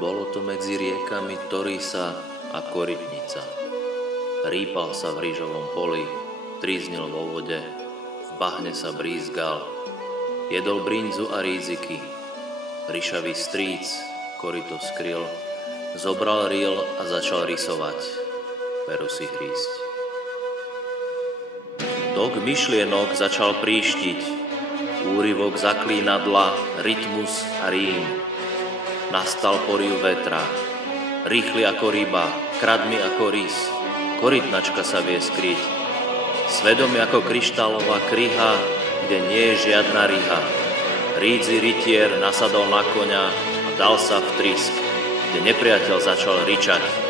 Bolo to medzi riekami Torisa a Korytnica. Rýpal sa v rýžovom poli, tríznil vo vode, v bahne sa brízgal, jedol brinzu a ríziky. Ryšavý stríc koryto skryl, zobral riel a začal rysovať, peru si hrísť. Tok myšlienok začal príštiť, úryvok zaklínadla, rytmus a rím. Nastal poriv vetra, rýchly ako ryba, kradmi ako rys, korytnačka sa vie skryť. Svedomie ako kryštálová kryha, kde nie je žiadna ryha. Rídzi rytier nasadol na koňa a dal sa v trysk, kde nepriateľ začal ričať.